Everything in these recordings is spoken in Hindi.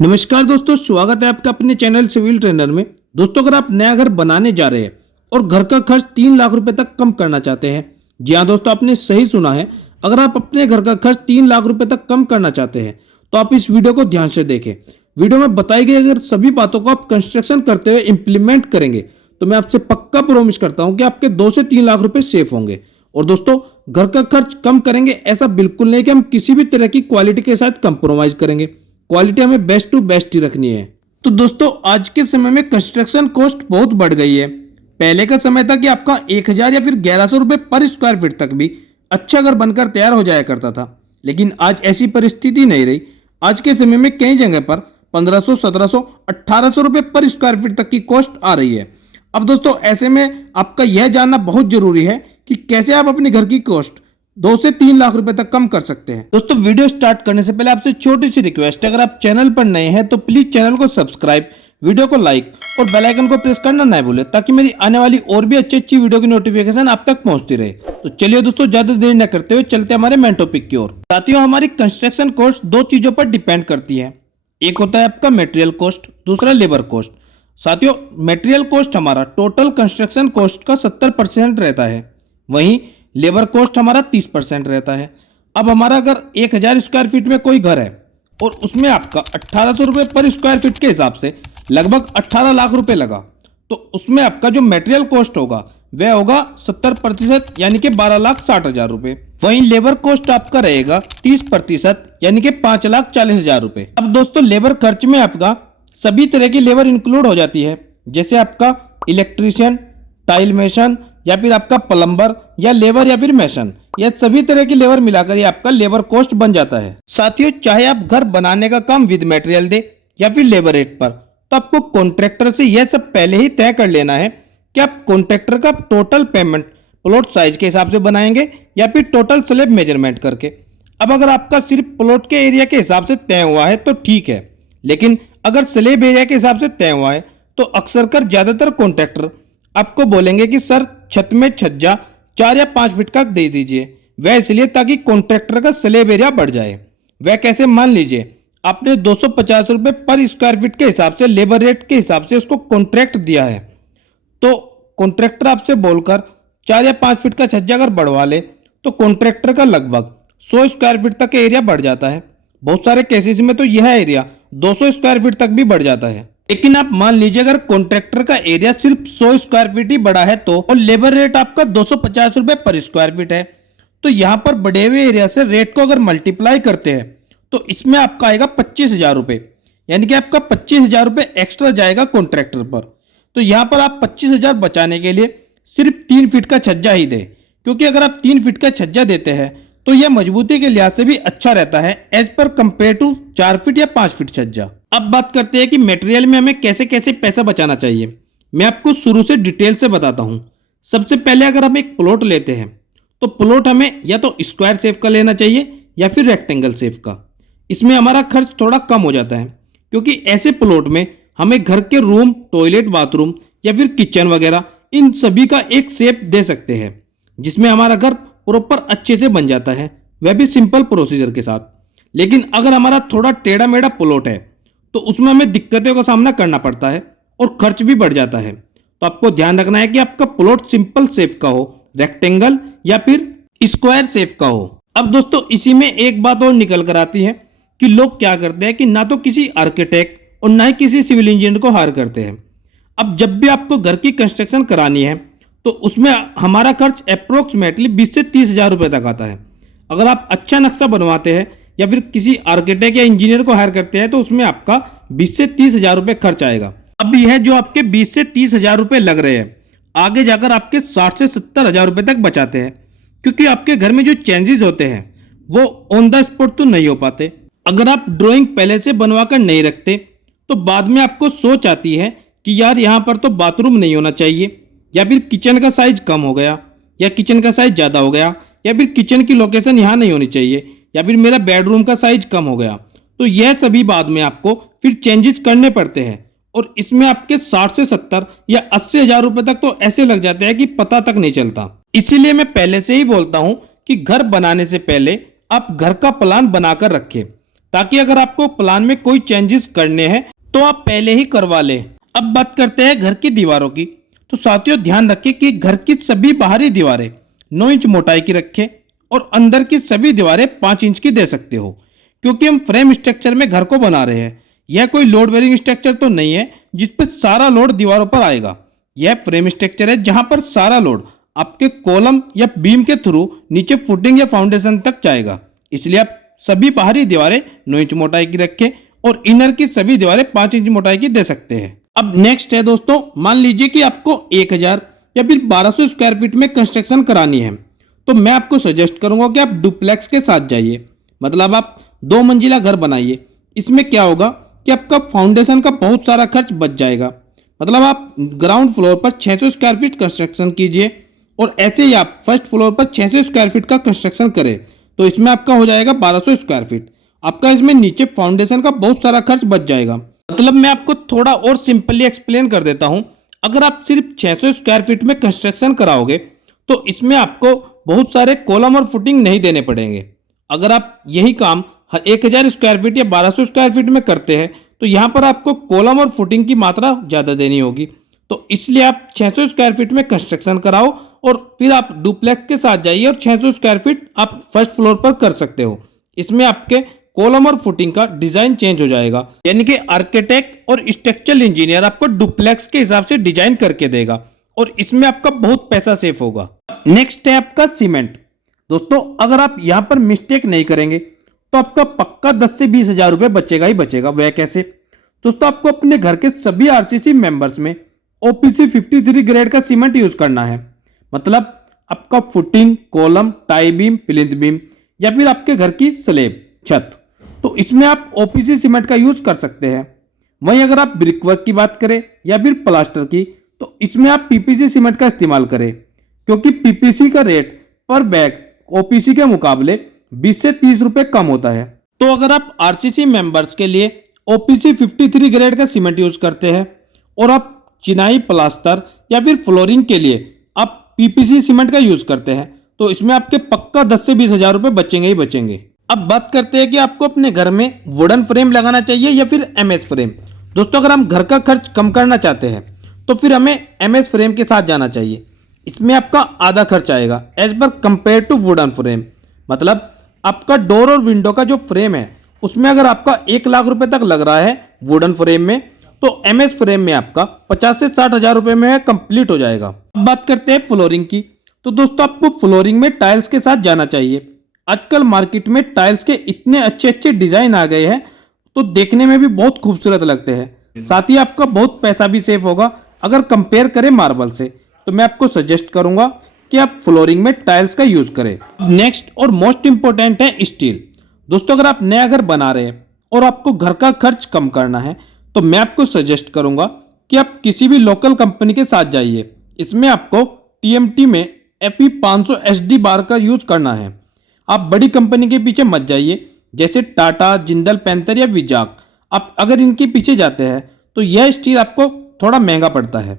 नमस्कार दोस्तों, स्वागत है आपका अपने चैनल सिविल ट्रेनर में। दोस्तों, अगर आप नया घर बनाने जा रहे हैं और घर का खर्च 3 लाख रुपए तक कम करना चाहते हैं, जी हाँ दोस्तों, आपने सही सुना है। अगर आप अपने घर का खर्च 3 लाख रुपए तक कम करना चाहते हैं तो आप इस वीडियो को ध्यान से देखें। वीडियो में बताई गई अगर सभी बातों को आप कंस्ट्रक्शन करते हुए इंप्लीमेंट करेंगे तो मैं आपसे पक्का प्रॉमिस करता हूं कि आपके 2 से 3 लाख रुपए सेफ होंगे। और दोस्तों, घर का खर्च कम करेंगे ऐसा बिल्कुल नहीं कि हम किसी भी तरह की क्वालिटी के साथ कंप्रोमाइज करेंगे। क्वालिटी हमें बेस्ट टू बेस्ट ही रखनी है। तो दोस्तों, आज के समय में कंस्ट्रक्शन कॉस्ट बहुत बढ़ गई है। पहले का समय था कि आपका 1000 या फिर 1100 रुपए पर स्क्वायर फीट तक भी अच्छा घर बनकर तैयार हो जाया करता था, लेकिन आज ऐसी परिस्थिति नहीं रही। आज के समय में कई जगह पर 1500, 1700, 1800 रुपए पर स्क्वायर फीट तक की कॉस्ट आ रही है। अब दोस्तों, ऐसे में आपका यह जानना बहुत जरूरी है कि कैसे आप अपने घर की कॉस्ट 2 से 3 लाख रुपए तक कम कर सकते हैं। दोस्तों, वीडियो स्टार्ट करने से पहले आपसे छोटी सी रिक्वेस्ट है, अगर आप चैनल पर नए हैं तो प्लीज चैनल को सब्सक्राइब, वीडियो को लाइक और बेल आइकन को प्रेस करना ना भूलें, ताकि मेरी आने वाली और भी अच्छी वीडियो की नोटिफिकेशन आप तक पहुंचती रहे। तो चलिए दोस्तों, ज्यादा देर न करते हुए चलते हमारे मेन टॉपिक की ओर। साथियों, हमारी कंस्ट्रक्शन कॉस्ट 2 चीजों पर डिपेंड करती है। एक होता है आपका मटेरियल कॉस्ट, दूसरा लेबर कॉस्ट। साथियों, मटेरियल कॉस्ट हमारा टोटल कंस्ट्रक्शन कॉस्ट का 70% रहता है, वहीं लेबर कॉस्ट हमारा 30% रहता है। अब हमारा अगर 1000 स्क्वायर फीट में कोई घर है और उसमें आपका 1800 रुपये पर स्क्वायर फीट के हिसाब से लगभग 18 लाख रुपए लगा, तो उसमें आपका जो मटेरियल कॉस्ट होगा वह होगा 70% यानी कि 12,60,000 रुपए। वहीं लेबर कॉस्ट आपका रहेगा 30% यानी कि 5,40,000 रुपए। अब दोस्तों, लेबर खर्च में आपका सभी तरह की लेबर इंक्लूड हो जाती है, जैसे आपका इलेक्ट्रीशियन, टाइल मेसन या फिर आपका प्लम्बर या लेबर या फिर मेसन, यह सभी तरह की लेबर मिलाकर ये आपका लेबर कॉस्ट बन जाता है। साथियों, चाहे आप घर बनाने का काम विद मटेरियल दे या फिर लेबर रेट पर, तो आपको कॉन्ट्रैक्टर से यह सब पहले ही तय कर लेना है कि आप कॉन्ट्रैक्टर का टोटल पेमेंट प्लॉट साइज के हिसाब से बनाएंगे या फिर टोटल स्लैब मेजरमेंट करके। अब अगर आपका सिर्फ प्लॉट के एरिया के हिसाब से तय हुआ है तो ठीक है, लेकिन अगर स्लैब एरिया के हिसाब से तय हुआ है तो अक्सर कर ज्यादातर कॉन्ट्रैक्टर आपको बोलेंगे कि सर छत में छज्जा 4 या 5 फीट का दे दीजिए। वह इसलिए ताकि कॉन्ट्रैक्टर का स्लैब एरिया बढ़ जाए। वह कैसे, मान लीजिए आपने 250 रुपये पर स्क्वायर फीट के हिसाब से लेबर रेट के हिसाब से उसको कॉन्ट्रैक्ट दिया है, तो कॉन्ट्रैक्टर आपसे बोलकर 4 या 5 फीट का छज्जा अगर बढ़वा ले तो कॉन्ट्रैक्टर का लगभग 100 स्क्वायर फीट तक एरिया बढ़ जाता है। बहुत सारे केसेस में तो यह एरिया 200 स्क्वायर फीट तक भी बढ़ जाता है। लेकिन आप मान लीजिए अगर कॉन्ट्रैक्टर का एरिया सिर्फ 100 स्क्वायर फीट ही बड़ा है तो, और लेबर रेट आपका 250 रुपए पर स्क्वायर फीट है, तो यहां पर बढ़े हुए एरिया से रेट को अगर मल्टीप्लाई करते हैं तो इसमें आपका आएगा 25,000 रुपए, यानी कि आपका 25,000 रुपए एक्स्ट्रा जाएगा कॉन्ट्रैक्टर पर। तो यहां पर आप 25,000 बचाने के लिए सिर्फ 3 फीट का छज्जा ही दें, क्योंकि अगर आप 3 फीट का छज्जा देते हैं तो यह मजबूती के लिहाज से भी अच्छा रहता है as per compare to 4 feet या 5 फीट छज्जा। अब बात करते हैं कि मटेरियल में हमें कैसे कैसे पैसा बचाना चाहिए। मैं आपको शुरू से डिटेल से बताता हूं। सबसे पहले अगर हम एक प्लॉट लेते हैं तो प्लॉट हमें या तो स्क्वायर शेप का लेना चाहिए या फिर रेक्टेंगल शेप का। इसमें हमारा खर्च थोड़ा कम हो जाता है, क्योंकि ऐसे प्लॉट में हमें घर के रूम, टॉयलेट, बाथरूम या फिर किचन वगैरह इन सभी का एक शेप दे सकते हैं, जिसमें हमारा घर प्रॉपर अच्छे से बन जाता है, वह भी सिंपल प्रोसीजर के साथ। लेकिन अगर हमारा थोड़ा टेढ़ा मेढ़ा प्लॉट है तो उसमें हमें दिक्कतों का सामना करना पड़ता है और खर्च भी बढ़ जाता है। तो आपको ध्यान रखना है कि आपका प्लॉट सिंपल शेप का हो, रेक्टेंगल या फिर स्क्वायर शेप का हो। अब दोस्तों, इसी में एक बात और निकल कर आती है कि लोग क्या करते हैं कि ना तो किसी आर्किटेक्ट और ना ही किसी सिविल इंजीनियर को हायर करते हैं। अब जब भी आपको घर की कंस्ट्रक्शन करानी है तो उसमें हमारा खर्च अप्रोक्सीमेटली 20 से 30,000 रुपए तक आता है। अगर आप अच्छा नक्शा बनवाते हैं या फिर किसी आर्किटेक्ट या इंजीनियर को हायर करते हैं तो उसमें आपका 20 से 30,000 रुपए खर्च आएगा। अब यह जो आपके 20 से 30,000 रुपए लग रहे हैं, आगे जाकर आपके 60 से 70,000 रुपए तक बचाते हैं, क्योंकि आपके घर में जो चेंजेस होते हैं वो ऑन द स्पॉट तो नहीं हो पाते। अगर आप ड्राइंग पहले से बनवा कर नहीं रखते तो बाद में आपको सोच आती है कि यार यहाँ पर तो बाथरूम नहीं होना चाहिए, या फिर किचन का साइज कम हो गया, या किचन का साइज ज़्यादा हो गया, या फिर किचन की लोकेशन यहाँ नहीं होनी चाहिए, या फिर मेरा बेडरूम का साइज कम हो गया। तो यह सभी बाद में आपको फिर चेंजेस करने पड़ते हैं, और इसमें आपके 60 से 70 या 80,000 रुपए तक तो ऐसे लग जाते हैं कि पता तक नहीं चलता। इसीलिए मैं पहले से ही बोलता हूं कि घर बनाने से पहले आप घर का प्लान बनाकर रखें, ताकि अगर आपको प्लान में कोई चेंजेस करने हैं तो आप पहले ही करवा लें। अब बात करते हैं घर की दीवारों की। तो साथियों ध्यान रखें कि घर की सभी बाहरी दीवारें 9 इंच मोटाई की रखें और अंदर की सभी दीवारें 5 इंच की दे सकते हो, क्योंकि हम फ्रेम स्ट्रक्चर में घर को बना रहे हैं। यह कोई लोड बेरिंग स्ट्रक्चर तो नहीं है जिस पर सारा लोड दीवारों पर आएगा। यह फ्रेम स्ट्रक्चर है जहां पर सारा लोड आपके कॉलम या बीम के थ्रू नीचे फुटिंग या फाउंडेशन तक जाएगा। इसलिए आप सभी बाहरी दीवारें 9 इंच मोटाई की रखें और इनर की सभी दीवारें 5 इंच मोटाई की दे सकते हैं। अब नेक्स्ट है दोस्तों, मान लीजिए कि आपको 1000 या फिर 1200 स्क्वायर फीट में कंस्ट्रक्शन करानी है, तो मैं आपको सजेस्ट करूंगा कि आप डुप्लेक्स के साथ जाइए। मतलब आप 2 मंजिला घर बनाइए। इसमें क्या होगा कि आपका फाउंडेशन का बहुत सारा खर्च बच जाएगा। मतलब आप ग्राउंड फ्लोर पर 600 स्क्वायर फीट कंस्ट्रक्शन कीजिए और ऐसे ही आप फर्स्ट फ्लोर पर 600 स्क्वायर फीट का कंस्ट्रक्शन करें, तो इसमें आपका हो जाएगा 1200 स्क्वायर फीट। आपका इसमें नीचे फाउंडेशन का बहुत सारा खर्च बच जाएगा। मतलब मैं आपको थोड़ा और सिंपली एक्सप्लेन कर देता हूं। अगर आप सिर्फ 600 स्क्वायर फीट में कंस्ट्रक्शन कराओगे तो इसमें आपको बहुत सारे कॉलम और फुटिंग नहीं देने पड़ेंगे। अगर आप यही काम 1000 स्क्वायर फीट या 1200 स्क्वायर फीट में करते हैं तो यहाँ पर आपको कॉलम और फुटिंग की मात्रा ज़्यादा देनी होगी। तो इसलिए आप 600 स्क्वायर फीट में कंस्ट्रक्शन कराओ और फिर आप डुप्लेक्स के साथ जाइए और 600 स्क्वायर फीट आप फर्स्ट फ्लोर पर कर सकते हो। इसमें आपके कॉलम और फुटिंग का डिजाइन चेंज हो जाएगा, यानी कि आर्किटेक्ट और स्ट्रक्चरल इंजीनियर आपको डुप्लेक्स के हिसाब से डिजाइन करके देगा और इसमें आपका बहुत पैसा सेव होगा। नेक्स्ट है आपका सीमेंट। दोस्तों अगर आप यहाँ पर मिस्टेक नहीं करेंगे तो आपका पक्का 10 से 20 हजार रुपए बचेगा ही बचेगा। वह कैसे? दोस्तों आपको अपने घर के सभी आरसीसी मेंबर्स में ओपीसी 53 ग्रेड का सीमेंट यूज करना है। मतलब आपका footing, column, tie beam, plinth beam या फिर आपके घर की स्लेब, छत, तो इसमें आप ओपीसी सीमेंट का यूज कर सकते हैं। वहीं अगर आप ब्रिकवर्क की बात करें या फिर प्लास्टर की, तो इसमें आप पीपीसी सीमेंट का इस्तेमाल करें, क्योंकि पीपीसी का रेट पर बैग ओपीसी के मुकाबले 20 से 30 रुपए कम होता है। तो अगर आप आरसीसी मेंबर्स के लिए ओपीसी 53 ग्रेड का सीमेंट यूज करते हैं और आप चिनाई, प्लास्टर या फिर फ्लोरिंग के लिए आप पीपीसी सीमेंट का यूज करते हैं, तो इसमें आपके पक्का 10 से 20 हजार रुपए बचेंगे ही बचेंगे। अब बात करते हैं कि आपको अपने घर में वुडन फ्रेम लगाना चाहिए या फिर एमएस फ्रेम। दोस्तों अगर हम घर का खर्च कम करना चाहते हैं तो फिर हमें एमएस फ्रेम के साथ जाना चाहिए। इसमें आपका आधा खर्च आएगा as per compare to wooden frame. मतलब आपका डोर और विंडो का जो फ्रेम है उसमें अगर आपका 1 लाख रुपए तक लग रहा है वुडन फ्रेम में, तो एमएस फ्रेम में आपका 50 से 60 हजार रुपए में कंप्लीट हो जाएगा। अब बात करते हैं फ्लोरिंग की। तो दोस्तों आपको फ्लोरिंग में टाइल्स के साथ जाना चाहिए। आजकल मार्केट में टाइल्स के इतने अच्छे अच्छे डिजाइन आ गए हैं तो देखने में भी बहुत खूबसूरत लगते हैं। साथ ही आपका बहुत पैसा भी सेव होगा अगर कंपेयर करें मार्बल से। तो मैं आपको सजेस्ट करूंगा कि आप फ्लोरिंग में टाइल्स का यूज करें। नेक्स्ट और मोस्ट इंपॉर्टेंट है स्टील। दोस्तों अगर आप नया घर बना रहे हैं और आपको घर का खर्च कम करना है तो मैं आपको सजेस्ट करूंगा कि आप किसी भी लोकल कंपनी के साथ जाइए। इसमें आपको टीएमटी में FE 500 SD बार का यूज करना है। आप बड़ी कंपनी के पीछे मत जाइए, जैसे टाटा, जिंदल, पैंथर या विजाक। आप अगर इनके पीछे जाते हैं तो यह स्टील आपको थोड़ा महंगा पड़ता है।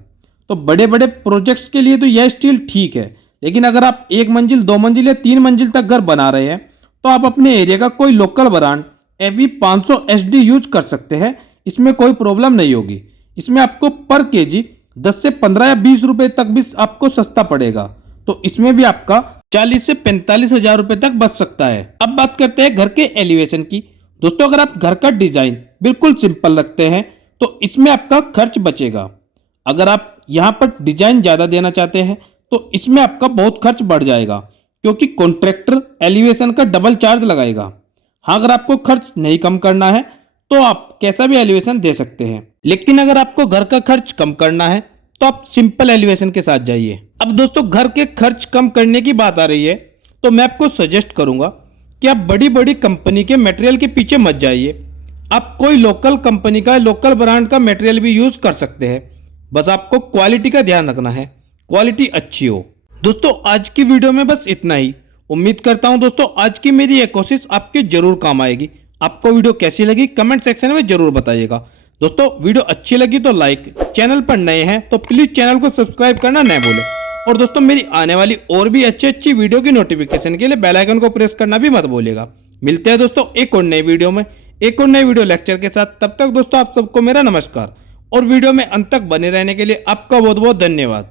तो बड़े बड़े प्रोजेक्ट्स के लिए तो यह स्टील ठीक है, लेकिन अगर आप 1 मंजिल, 2 मंजिल या 3 मंजिल तक घर बना रहे हैं तो आप अपने एरिया का कोई local brand FE 500 SD use कर सकते हैं। इसमें कोई प्रॉब्लम नहीं होगी। इसमें आपको पर केजी 10 से 15 या 20 रुपए तक भी आपको सस्ता पड़ेगा। तो इसमें भी आपका 40 से 45 हजार रुपए तक बच सकता है। अब बात करते हैं घर के एलिवेशन की। दोस्तों अगर आप घर का डिजाइन बिल्कुल सिंपल रखते हैं तो इसमें आपका खर्च बचेगा। अगर आप यहाँ पर डिजाइन ज्यादा देना चाहते हैं तो इसमें आपका बहुत खर्च बढ़ जाएगा, क्योंकि कॉन्ट्रैक्टर एलिवेशन का डबल चार्ज लगाएगा। हाँ अगर आपको खर्च नहीं कम करना है तो आप कैसा भी एलिवेशन दे सकते हैं, लेकिन अगर आपको घर का खर्च कम करना है तो आप सिंपल एलिवेशन के साथ जाइए। अब दोस्तों घर के खर्च कम करने की बात आ रही है तो मैं आपको सजेस्ट करूंगा कि आप बड़ी बड़ी कंपनी के मटेरियल के पीछे मत जाइए। आप कोई लोकल कंपनी का, लोकल ब्रांड का मटेरियल भी यूज कर सकते हैं। बस आपको क्वालिटी का ध्यान रखना है, क्वालिटी अच्छी हो। दोस्तों आज की वीडियो में बस इतना ही। उम्मीद करता हूं दोस्तों आज की मेरी ये कोशिश आपके जरूर काम आएगी। आपको वीडियो कैसी लगी कमेंट सेक्शन में जरूर बताइएगा। दोस्तों वीडियो अच्छी लगी तो लाइक, चैनल पर नए हैं तो प्लीज चैनल को सब्सक्राइब करना न भूलें। और दोस्तों मेरी आने वाली और भी अच्छी वीडियो की नोटिफिकेशन के लिए बेल आइकन को प्रेस करना भी मत भूलिएगा। मिलते हैं दोस्तों एक और नई वीडियो में, एक और नई वीडियो लेक्चर के साथ। तब तक दोस्तों आप सबको मेरा नमस्कार और वीडियो में अंत तक बने रहने के लिए आपका बहुत बहुत धन्यवाद।